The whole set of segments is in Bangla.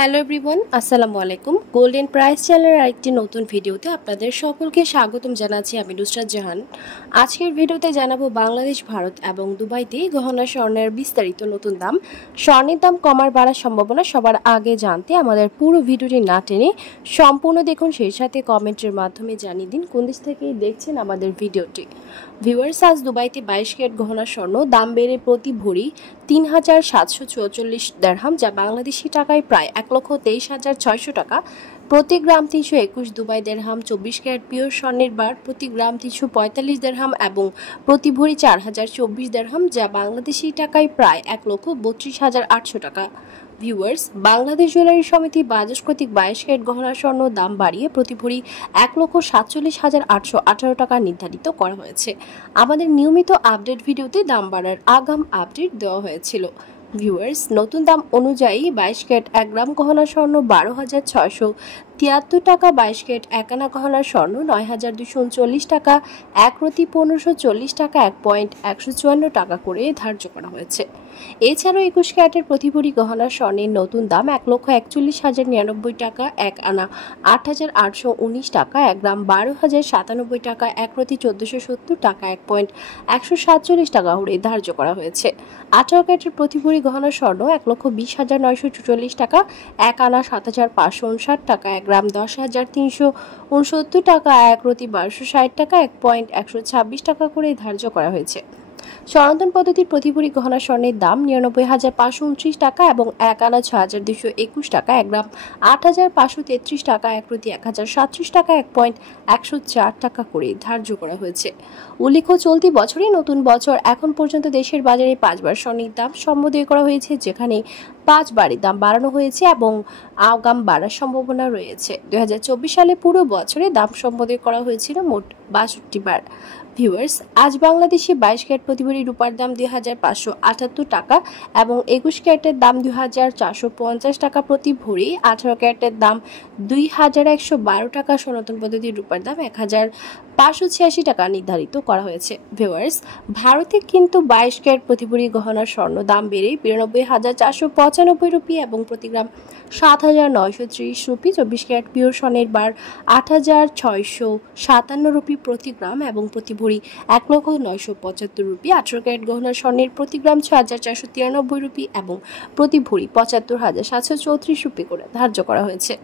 হ্যালো এভরিওয়ান, আসসালামু আলাইকুম। গোল্ডেন প্রাইস চ্যানেলের আরেকটি নতুন ভিডিওতে আপনাদের সকলকে স্বাগতম জানাচ্ছি। আমি নুসরাত জাহান। আজকের ভিডিওতে জানাবো বাংলাদেশ, ভারত এবং দুবাইতে গহনা স্বর্ণের বিস্তারিত নতুন দাম। স্বর্ণের দাম কমার বাড়ার সম্ভাবনা সবার আগে জানতে আমাদের পুরো ভিডিওটি না টেনে সম্পূর্ণ দেখুন, সেই সাথে কমেন্টের মাধ্যমে জানিয়ে দিন কোন দেশ থেকে দেখছেন আমাদের ভিডিওটি। ভিউয়ার্স, আজ দুবাইতে 22 ক্যারেট গহনা স্বর্ণ দাম বেড়ে প্রতি ভরি ৩,৭৪৪ দিরহাম, যা বাংলাদেশি টাকায় প্রায় ১,২৩,৬০০ টাকা। প্রতি গ্রাম ৩২১ দুবাই দিরহাম। 24 ক্যারেট পিওর স্বর্ণের বার প্রতি গ্রাম ৩৪৫ দিরহাম এবং প্রতি ভরি ৪,০২৪ দিরহাম, যা বাংলাদেশি টাকায় প্রায় ১,৩২,৮০০ টাকা। ভিউয়ার্স, বাংলাদেশ জুয়েলারি সমিতি বাজাজ কর্তৃক 22 ক্যারেট গহনা স্বর্ণ দাম বাড়িয়ে প্রতি ভরি ১,৪৭,৮১৮ টাকা নির্ধারিত করা হয়েছে। আমাদের নিয়মিত আপডেট ভিডিওতে দাম বাড়ার আগাম আপডেট দেওয়া হয়েছিল। ভিউয়ার্স, নতুন দাম অনুযায়ী 22 ক্যারেট 1 গ্রাম গহনা স্বর্ণ ১২,৬৭৩ টাকা, 22 ক্যারেট 1 আনা গহনা স্বর্ণ ৯,২৩৯ টাকা, 1 প্রতি ১৫৪০ টাকা, ১,১৫৪ টাকা করে ধার্য করা হয়েছে। এছাড়াও 21 ক্যারেটের প্রতি ভরি গহনা স্বর্ণের নতুন দাম ১,৪১,০৯৯ টাকা, 1 আনা ৮,৮১৯ টাকা, 1 গ্রাম ১২,০৯৭ টাকা, 1 প্রতি ১৪৭০ টাকা, ১,১৪৭ টাকা করে ধার্য করা হয়েছে। 18 ক্যারেটের প্রতি ভরি গহনা স্বর্ণ ১,২০,৯৪৪ টাকা, 1 আনা ৭,৫৫৯ টাকা, 1 গ্রাম ১০,৩৬৯ টাকা, 1 প্রতি ১২৬০ টাকা, ১,১২৬ টাকা করে ধার্য করা হয়েছে। সনাতন পদ্ধতির প্রতি ভরি গহনা স্বর্ণের দাম ৯৯,৫২৯ টাকা এবং 1 আনা ৬,২২১ টাকা, 1 গ্রাম ৮,৫৩৩ টাকা, 1 প্রতি ১,০৩৭ টাকা, ১,১০৪ টাকা করে ধার্য করা হয়েছে। উল্লেখ্য, চলতি বছরে নতুন বছর এখন পর্যন্ত দেশের বাজারে 5 বার স্বর্ণের দাম সমন্বয় করা হয়েছে, যেখানে 5 বারের দাম বাড়ানো হয়েছে এবং আগাম বাড়ার সম্ভাবনা রয়েছে। 2024 সালে পুরো বছরে দাম সমন্বয় করা হয়েছিল মোট 62 বার। ভিউয়ার্স, আজ বাংলাদেশে 22 ক্যারেট প্রতি ভরি রূপার দাম ২,৫৭৮ টাকা এবং 21 ক্যারেটের দাম ২,৪৫০ টাকা প্রতি ভরি। 18 ক্যারেটের দাম ২,১১২ টাকা। সনাতন পদ্ধতির রূপার দাম ১,৫৮৬ টাকা নির্ধারিত করা হয়েছে। ভিউয়ার্স, ভারতে কিন্তু 22 ক্যারেট প্রতি ভরি গহনার স্বর্ণ দাম বেড়ে ৯২,৪৯৫ রুপি এবং প্রতি গ্রাম ৭,৯৩০ রুপি। 24 ক্যারেট পিওর স্বর্ণের বার ৮,৬৫৭ রুপি প্রতি গ্রাম এবং প্রতি ভরি ১,৯৭৫ রুপি। 18 ক্যারেট গহনার স্বর্ণের প্রতি গ্রাম ৬,৪৯৩ রুপি এবং প্রতি ভরি ৭৫,৭৩৪ রুপি করে ধার্য করা হয়েছে।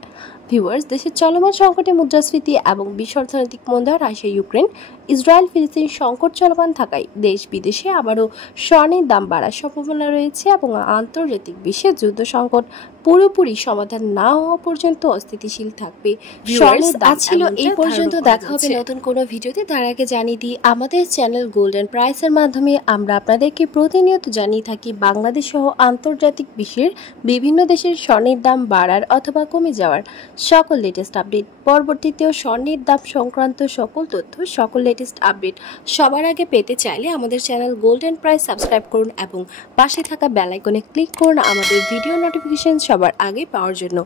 ভিউয়ার্স, দেশের চলমান সংকটে মুদ্রাস্ফীতি এবং বিশ্ব অর্থনৈতিক মন্দা, রাশিয়া ইউক্রেন ইসরায়েল ফিলিস্তিন সংকট চলমান থাকায় দেশ বিদেশে আবারও স্বর্ণের দাম বাড়ার সম্ভাবনা রয়েছে এবং আন্তর্জাতিক বিশ্বে যুদ্ধ সংকট পুরোপুরি সমাধান না হওয়া পর্যন্ত অস্থিতিশীল থাকবে স্বর্ণের দাম। ছিল এই পর্যন্ত, দেখা হবে নতুন কোনো ভিডিওতে। তার আগে জানিয়ে দিই, আমাদের চ্যানেল গোল্ডেন প্রাইসের মাধ্যমে আমরা আপনাদেরকে প্রতিনিয়ত জানিয়ে থাকি বাংলাদেশ সহ আন্তর্জাতিক বিশ্বের বিভিন্ন দেশের স্বর্ণের দাম বাড়ার অথবা কমে যাওয়ার সকল লেটেস্ট আপডেট। পরবর্তীতেও স্বর্ণের দাম সংক্রান্ত সকল তথ্য, সকল লেটেস্ট আপডেট সবার আগে পেতে চাইলে আমাদের চ্যানেল গোল্ডেন প্রাইস সাবস্ক্রাইব করুন এবং পাশে থাকা বেল আইকনে ক্লিক করুন আমাদের ভিডিও নোটিফিকেশন সবার আগে পাওয়ার জন্য।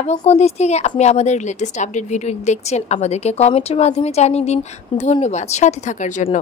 এবং কোন দেশ থেকে আপনি আমাদের লেটেস্ট আপডেট ভিডিও দেখছেন আমাদেরকে কমেন্টের মাধ্যমে জানিয়ে দিন। ধন্যবাদ সাথে থাকার জন্য।